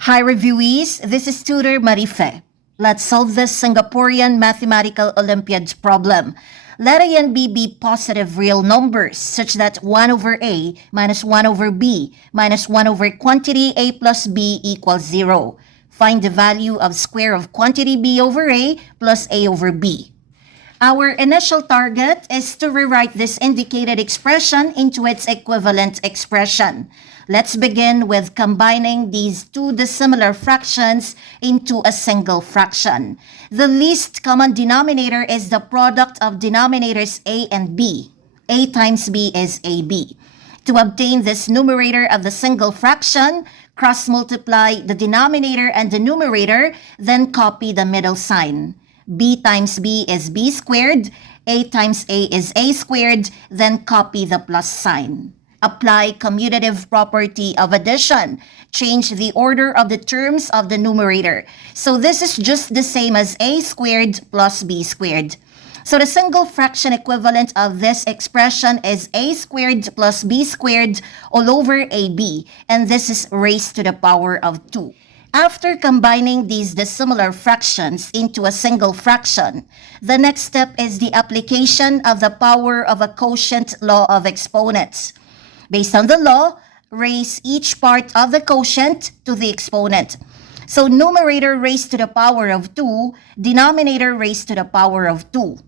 Hi reviewees, this is Tutor Marife. Let's solve this Singaporean Mathematical Olympiad problem. Let A and B be positive real numbers such that 1 over A minus 1 over B minus 1 over quantity A plus B equals 0. Find the value of square of quantity B over A plus A over B. Our initial target is to rewrite this indicated expression into its equivalent expression. Let's begin with combining these two dissimilar fractions into a single fraction. The least common denominator is the product of denominators A and B. A times B is AB. To obtain this numerator of the single fraction, cross-multiply the denominator and the numerator, then copy the middle sign. B times B is B squared, A times A is A squared, then copy the plus sign. Apply commutative property of addition. Change the order of the terms of the numerator. So this is just the same as A squared plus B squared. So the single fraction equivalent of this expression is A squared plus B squared all over AB, and this is raised to the power of 2. After combining these dissimilar fractions into a single fraction, the next step is the application of the power of a quotient law of exponents. Based on the law, raise each part of the quotient to the exponent. So numerator raised to the power of 2, denominator raised to the power of 2.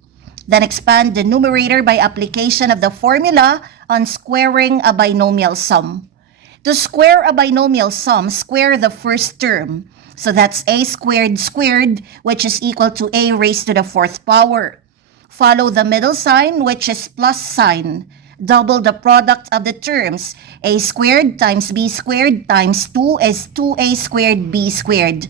Then expand the numerator by application of the formula on squaring a binomial sum. To square a binomial sum, square the first term. So that's A squared squared, which is equal to A raised to the 4th power. Follow the middle sign, which is plus sign. Double the product of the terms. A squared times B squared times 2 is 2A squared B squared.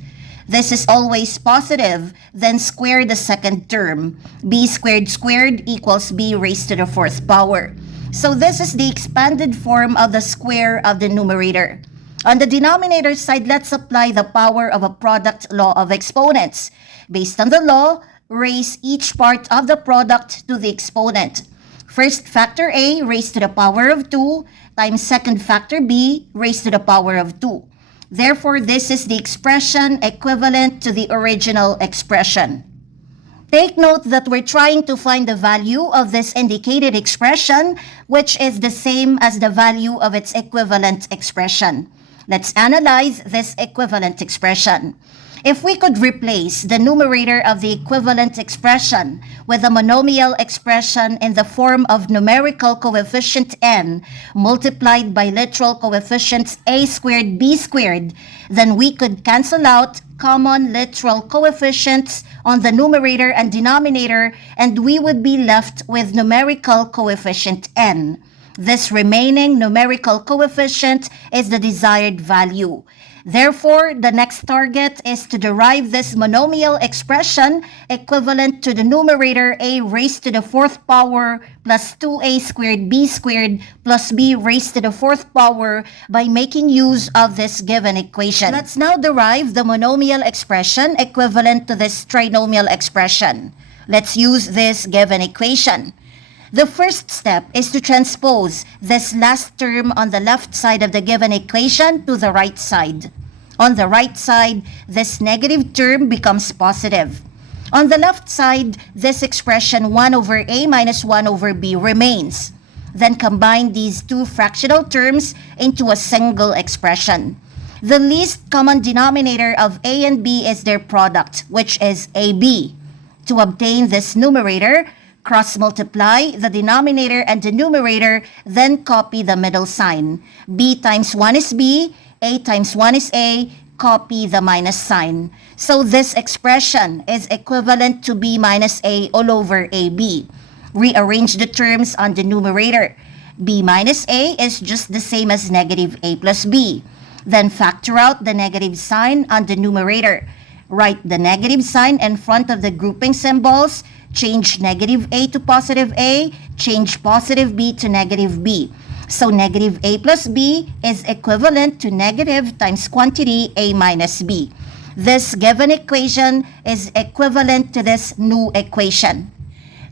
This is always positive, then square the second term. B squared squared equals B raised to the 4th power. So this is the expanded form of the square of the numerator. On the denominator side, let's apply the power of a product law of exponents. Based on the law, raise each part of the product to the exponent. First factor A raised to the power of 2 times second factor B raised to the power of 2. Therefore, this is the expression equivalent to the original expression. Take note that we're trying to find the value of this indicated expression, which is the same as the value of its equivalent expression. Let's analyze this equivalent expression. If we could replace the numerator of the equivalent expression with a monomial expression in the form of numerical coefficient n multiplied by literal coefficients a squared b squared, then we could cancel out common literal coefficients on the numerator and denominator, and we would be left with numerical coefficient n. This remaining numerical coefficient is the desired value. Therefore, the next target is to derive this monomial expression equivalent to the numerator a raised to the 4th power plus 2a squared b squared plus b raised to the 4th power by making use of this given equation. Let's now derive the monomial expression equivalent to this trinomial expression. Let's use this given equation. The first step is to transpose this last term on the left side of the given equation to the right side. On the right side, this negative term becomes positive. On the left side, this expression 1 over A minus 1 over B remains. Then combine these two fractional terms into a single expression. The least common denominator of A and B is their product, which is AB. To obtain this numerator, cross-multiply the denominator and the numerator, then copy the middle sign. B times 1 is B, A times 1 is A, copy the minus sign. So this expression is equivalent to B minus A all over AB. Rearrange the terms on the numerator. B minus A is just the same as negative A plus B. Then factor out the negative sign on the numerator. Write the negative sign in front of the grouping symbols. Change negative A to positive A, change positive B to negative B. So negative A plus B is equivalent to negative times quantity A minus B. This given equation is equivalent to this new equation.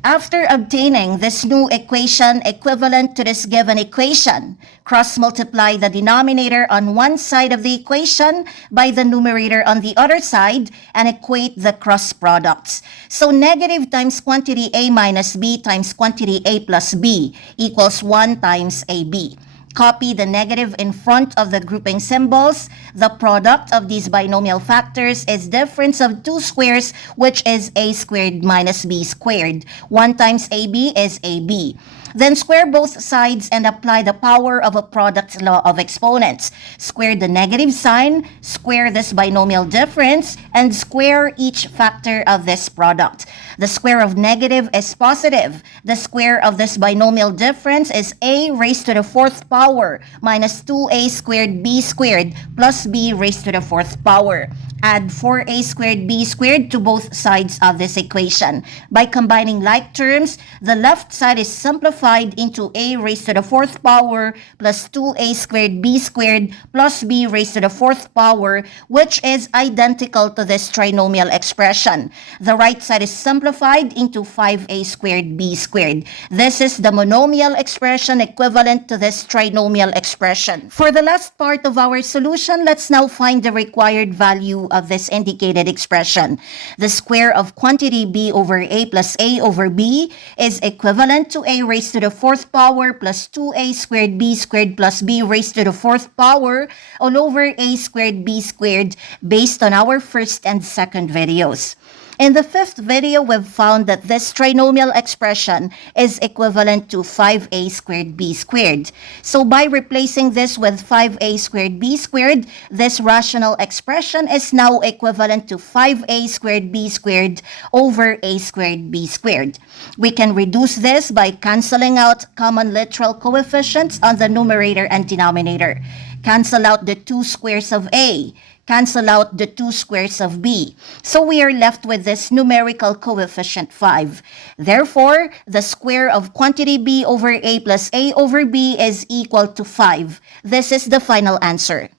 After obtaining this new equation equivalent to this given equation, cross-multiply the denominator on one side of the equation by the numerator on the other side and equate the cross products. So negative times quantity A minus B times quantity A plus B equals 1 times AB. Copy the negative in front of the grouping symbols. The product of these binomial factors is difference of two squares, which is a squared minus b squared. 1 times ab is ab. Then square both sides and apply the power of a product law of exponents. Square the negative sign, square this binomial difference, and square each factor of this product. The square of negative is positive. The square of this binomial difference is a raised to the fourth power minus 2a squared b squared plus b raised to the fourth power. Add 4a squared b squared to both sides of this equation. By combining like terms, the left side is simplified into a raised to the fourth power plus 2a squared b squared plus b raised to the fourth power, which is identical to this trinomial expression. The right side is simplified into 5a squared b squared. This is the monomial expression equivalent to this trinomial expression. For the last part of our solution, let's now find the required value of this indicated expression. The square of quantity b over a plus a over b is equivalent to a raised to the fourth power plus 2a squared b squared plus b raised to the fourth power all over a squared b squared based on our first and second videos. In the fifth video, we've found that this trinomial expression is equivalent to 5a squared b squared. So by replacing this with 5a squared b squared, this rational expression is now equivalent to 5a squared b squared over a squared b squared. We can reduce this by canceling out common literal coefficients on the numerator and denominator. Cancel out the two squares of a. Cancel out the two squares of b. So we are left with this numerical coefficient 5. Therefore, the square of quantity b over a plus a over b is equal to 5. This is the final answer.